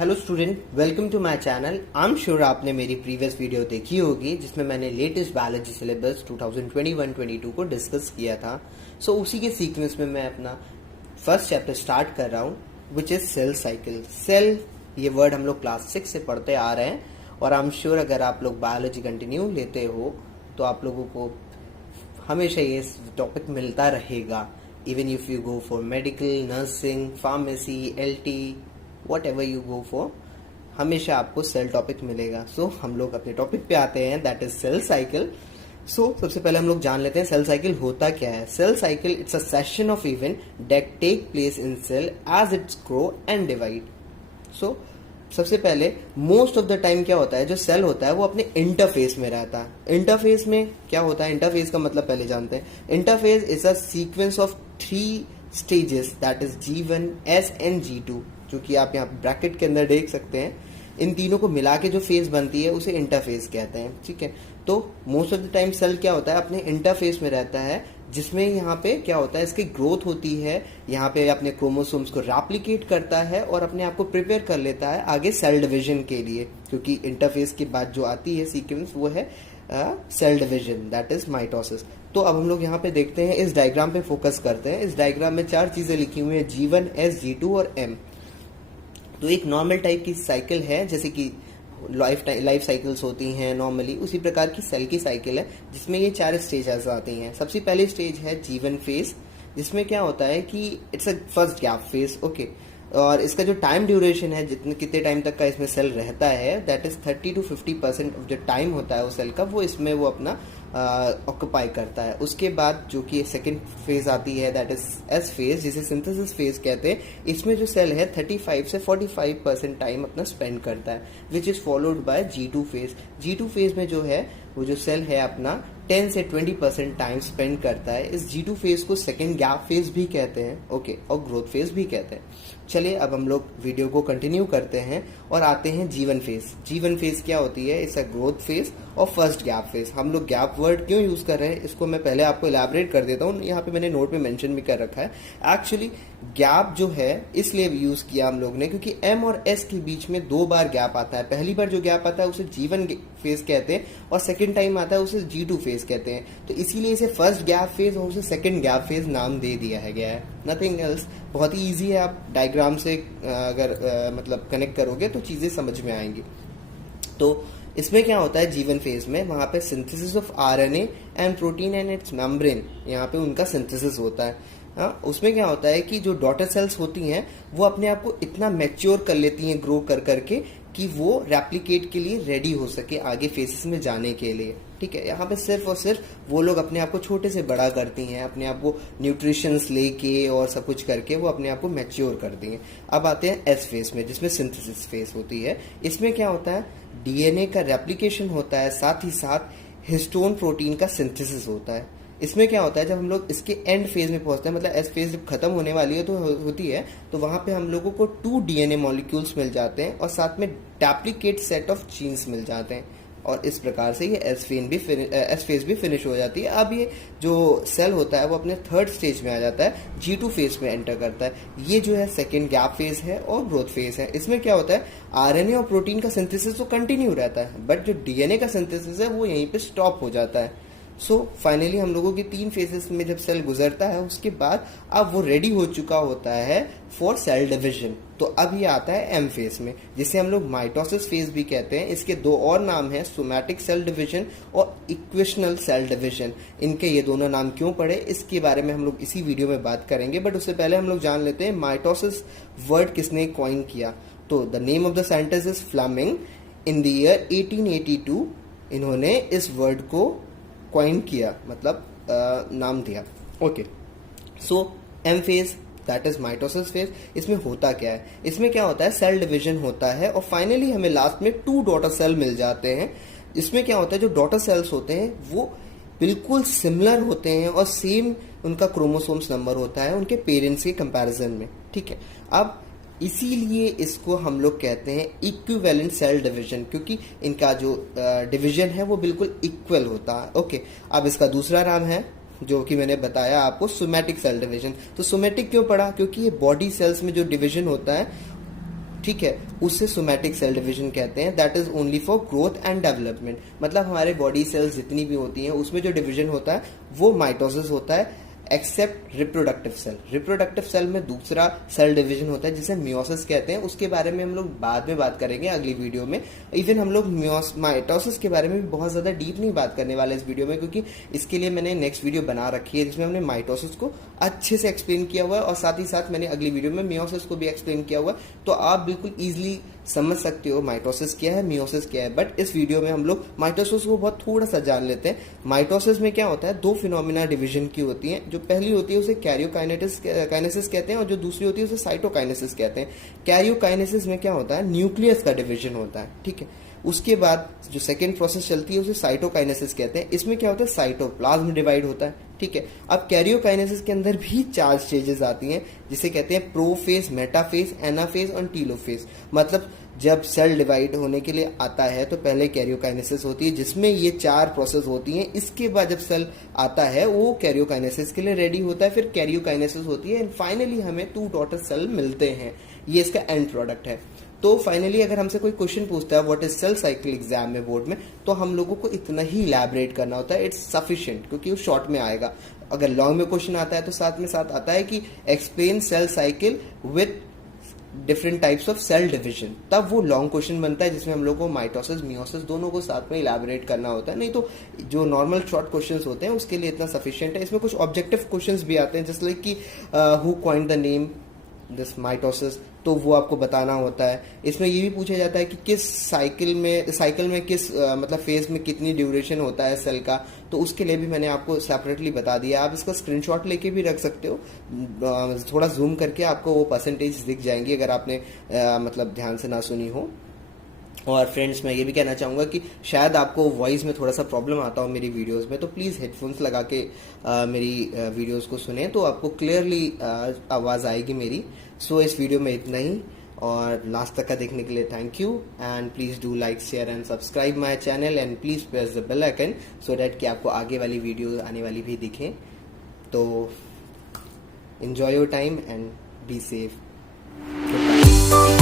Hello student, welcome to my channel. I am sure आपने मेरी previous video देखी होगी जिसमें मैंने लेटेस्ट बायोलॉजी सिलेबस 2021-22 को डिस्कस किया था। सो उसी के सीक्वेंस में मैं अपना फर्स्ट चैप्टर स्टार्ट कर रहा हूँ, which is cell cycle. Cell ये वर्ड हम लोग क्लास 6 से पढ़ते आ रहे हैं और आई एम श्योर अगर आप लोग बायोलॉजी कंटिन्यू लेते हो तो आप लोगों को हमेशा ये टॉपिक मिलता रहेगा। Even if you go for medical, nursing, pharmacy, LT, what ever you go for, हमेशा आपको सेल टॉपिक मिलेगा। सो हम लोग अपने टॉपिक पे आते हैं, दैट इज सेल साइकिल। सो सबसे पहले हम लोग जान लेते हैं सेल साइकिल होता क्या है। Cell cycle it's a session of event that take place in cell as it's grow and divide. So सबसे पहले मोस्ट ऑफ द टाइम क्या होता है, जो सेल होता है वो अपने इंटरफेस में रहता है। इंटरफेस में क्या होता है, इंटरफेस का मतलब पहले जानते हैं। Interface is a sequence of 3 stages that is G1, S and G2, जो कि आप यहाँ ब्रैकेट के अंदर देख सकते हैं। इन तीनों को मिला के जो फेज बनती है उसे इंटरफेस कहते हैं। ठीक है, तो most of the time cell क्या होता है, अपने इंटरफेस में रहता है, जिसमें यहाँ पे क्या होता है, इसकी ग्रोथ होती है, यहाँ पे अपने क्रोमोसोम्स को रेप्लिकेट करता है और अपने आप को प्रिपेयर कर लेता है आगे सेल डिवीजन के लिए। क्योंकि इंटरफेस के बाद जो आती है सीक्वेंस वो है cell division, that is mitosis. तो अब हम लोग यहाँ पे देखते हैं, इस डायग्राम पे फोकस करते हैं। इस डायग्राम में 4 चीजें लिखी हुई है, G1, S, G2 और M। तो एक नॉर्मल टाइप की साइकिल है, जैसे कि लाइफ साइकिल्स होती हैं नॉर्मली, उसी प्रकार की सेल की साइकिल है जिसमें ये 4 स्टेजेस आती हैं। सबसे पहली स्टेज है G1 फेज, जिसमें क्या होता है कि it's a first gap phase. Okay, और इसका जो टाइम ड्यूरेशन है, कितने टाइम तक का इसमें सेल रहता है, दैट इज 30 to 50% ऑफ जो टाइम होता है वो सेल का, वो इसमें वो अपना ऑक्यूपाई करता है। उसके बाद जो कि सेकेंड फेज आती है, दैट इज एस फेज, जिसे सिंथेसिस फेज कहते हैं। इसमें जो सेल है 35 से 45% टाइम अपना स्पेंड करता है, which is followed by G2 phase. G2 phase में जो है वो जो सेल है अपना 10 से 20% टाइम स्पेंड करता है। इस G2 फेज को सेकेंड गैप फेज भी कहते हैं, ओके, और ग्रोथ फेज भी कहते हैं। चलिए अब हम लोग वीडियो को कंटिन्यू करते हैं और आते हैं G1 फेज। G1 फेज क्या होती है, इट्स अ ग्रोथ फेज और फर्स्ट गैप फेज। हम लोग गैप वर्ड क्यों यूज कर रहे हैं, इसको मैं पहले आपको इलैबोरेट कर देता हूँ। यहाँ पे मैंने नोट में मेंशन भी कर रखा है। एक्चुअली गैप जो है इसलिए यूज किया हम लोग ने क्योंकि M और S के बीच में 2 बार गैप आता है। पहली बार जो गैप आता है उसे G1 फेज कहते हैं और सेकेंड टाइम आता है उसे G2 फेज कहते हैं। तो इसीलिए इसे फर्स्ट गैप फेज और उसे सेकेंड गैप फेज नाम दे दिया है गया है, नथिंग एल्स। बहुत ही ईजी है, आप डायग्राम से अगर मतलब कनेक्ट करोगे तो चीजें समझ में आएंगी। तो इसमें क्या होता है G1 फेज में, वहां पे synthesis of RNA and protein and it's membrane, यहाँ पे उनका सिंथेसिस होता है। हाँ, उसमें क्या होता है कि जो डॉटर सेल्स होती हैं वो अपने आप को इतना मैच्योर कर लेती हैं ग्रो कर करके कि वो रेप्लिकेट के लिए रेडी हो सके आगे फेसेस में जाने के लिए। ठीक है, यहाँ पे सिर्फ और सिर्फ वो लोग अपने आप को छोटे से बड़ा करती हैं, अपने आप को न्यूट्रिशंस लेके और सब कुछ करके वो अपने आप को मैच्योर करती हैं। अब आते हैं एस फेज में, जिसमें सिंथेसिस फेज होती है। इसमें क्या होता है, DNA का रेप्लिकेशन होता है, साथ ही साथ हिस्टोन प्रोटीन का सिंथेसिस होता है। इसमें क्या होता है, जब हम लोग इसके एंड फेज में पहुंचते हैं, मतलब एस फेज जब खत्म होने वाली है तो होती है, तो वहां पे हम लोगों को 2 DNA मॉलिक्यूल्स मिल जाते हैं और साथ में डुप्लीकेट सेट ऑफ जीन्स मिल जाते हैं और इस प्रकार से ये एस फेज भी फिनिश हो जाती है। अब ये जो सेल होता है वो अपने थर्ड स्टेज में आ जाता है, G2 फेज में एंटर करता है। ये जो है सेकेंड गैप फेज है और ग्रोथ फेज है। इसमें क्या होता है, RNA और प्रोटीन का सिंथेसिस तो कंटिन्यू रहता है, बट जो DNA का सिंथेसिस है वो यहीं पे स्टॉप हो जाता है। सो फाइनली हम लोगों के 3 फेजेस में जब सेल गुजरता है उसके बाद अब वो रेडी हो चुका होता है फॉर सेल डिवीजन। तो अब ये आता है M फेज में, जिसे हम लोग माइटोसिस फेज भी कहते हैं। इसके 2 और नाम हैं, सोमैटिक सेल डिवीजन और इक्वेशनल सेल डिवीजन। इनके ये दोनों नाम क्यों पड़े इसके बारे में हम लोग इसी वीडियो में बात करेंगे, बट उससे पहले हम लोग जान लेते हैं माइटोसिस वर्ड किसने कॉइन किया। तो the name of the scientist is Flemming. In the year 1882 इन्होंने इस वर्ड को कॉइन किया, मतलब नाम दिया। Okay, so M phase that is mitosis phase. इसमें होता क्या है, इसमें क्या होता है, सेल डिवीजन होता है और फाइनली हमें लास्ट में 2 डॉटर सेल मिल जाते हैं। इसमें क्या होता है, जो डॉटर सेल्स होते हैं वो बिल्कुल सिमिलर होते हैं और सेम उनका क्रोमोसोम्स नंबर होता है उनके पेरेंट्स के कंपैरिजन में। ठीक है, अब इसीलिए इसको हम लोग कहते हैं इक्विवेलेंट सेल डिवीजन, क्योंकि इनका जो डिवीजन है वो बिल्कुल इक्वल होता है। ओके, अब इसका दूसरा नाम है जो कि मैंने बताया आपको, सोमैटिक सेल डिवीजन। तो सोमैटिक क्यों पड़ा, क्योंकि ये बॉडी सेल्स में जो डिवीजन होता है ठीक है, उससे सोमैटिक सेल डिवीजन कहते हैं। That is only for growth and development, मतलब हमारे बॉडी सेल्स जितनी भी होती हैं उसमें जो डिवीजन होता है वो माइटोसिस होता है, except reproductive cell. Reproductive cell में दूसरा सेल डिवीजन होता है जिसे मियोसिस कहते हैं, उसके बारे में हम लोग बाद में बात करेंगे अगली वीडियो में। इवन हम लोग माइटोसिस के बारे में भी बहुत ज्यादा डीप नहीं बात करने वाले इस वीडियो में, क्योंकि इसके लिए मैंने नेक्स्ट वीडियो बना रखी है जिसमें हमने माइटोसिस को अच्छे से एक्सप्लेन किया हुआ है और साथ ही साथ मैंने अगली वीडियो में मियोसिस को भी एक्सप्लेन किया हुआ है, तो आप बिल्कुल ईजिली समझ सकते हो माइटोसिस क्या है, मियोसिस क्या है। बट इस वीडियो में हम लोग माइटोसिस को बहुत थोड़ा सा जान लेते हैं। माइटोसिस में क्या होता है, दो फिनोमिना डिवीजन की होती हैं। जो पहली होती है उसे कैरियोकाइनेसिस कहते हैं और जो दूसरी होती है उसे साइटोकाइनेसिस कहते हैं। कैरियोकाइनेसिस में क्या होता है, न्यूक्लियस का डिवीजन होता है, ठीक है। उसके बाद जो सेकेंड प्रोसेस चलती है उसे साइटोकाइनेसिस कहते हैं। इसमें क्या होता है, साइटोप्लाज्म डिवाइड होता है, ठीक है। अब कैरियोकाइनेसिस के अंदर भी 4 स्टेजेस आती हैं जिसे कहते हैं प्रोफेज, मेटाफेज, एनाफेज और टीलोफेज। मतलब जब सेल डिवाइड होने के लिए आता है तो पहले कैरियोकाइनेसिस होती है जिसमें ये 4 प्रोसेस होती हैं। इसके बाद जब सेल आता है वो कैरियोकाइनेसिस के लिए रेडी होता है, फिर कैरियोकाइनेसिस होती है एंड फाइनली हमें 2 डॉटर सेल मिलते हैं। ये इसका एंड प्रोडक्ट है। तो फाइनली अगर हमसे कोई क्वेश्चन पूछता है what is cell cycle exam में, बोर्ड में, तो हम लोगों को इतना ही इलैबोरेट करना होता है, इट्स सफिशिएंट, क्योंकि वो शॉर्ट में आएगा। अगर लॉन्ग में क्वेश्चन आता है तो साथ में साथ आता है कि explain cell cycle with different types of cell division, तब वो लॉन्ग क्वेश्चन बनता है जिसमें हम लोग को माइटोसिस मियोसिस दोनों को साथ में इलैबोरेट करना होता है। नहीं तो जो नॉर्मल शॉर्ट क्वेश्चंस होते हैं उसके लिए इतना सफिशिएंट है। इसमें कुछ ऑब्जेक्टिव क्वेश्चंस भी आते हैं, जस्ट लाइक कि who coined the name this mitosis, तो वो आपको बताना होता है। इसमें ये भी पूछा जाता है कि किस साइकिल में किस मतलब फेज में कितनी ड्यूरेशन होता है सेल का, तो उसके लिए भी मैंने आपको सेपरेटली बता दिया। आप इसका स्क्रीनशॉट लेके भी रख सकते हो, थोड़ा जूम करके आपको वो परसेंटेज दिख जाएंगी अगर आपने मतलब ध्यान से ना सुनी हो। और फ्रेंड्स, मैं ये भी कहना चाहूँगा कि शायद आपको वॉइस में थोड़ा सा प्रॉब्लम आता हो मेरी वीडियोस में, तो प्लीज़ हेडफोन्स लगा के मेरी वीडियोस को सुने तो आपको क्लियरली आवाज़ आएगी मेरी। सो इस वीडियो में इतना ही, और लास्ट तक का देखने के लिए thank you and please do like, share and subscribe my channel and please press the bell icon so that कि आपको आगे वाली वीडियो आने वाली भी दिखें। तो enjoy your time and be safe. Goodbye.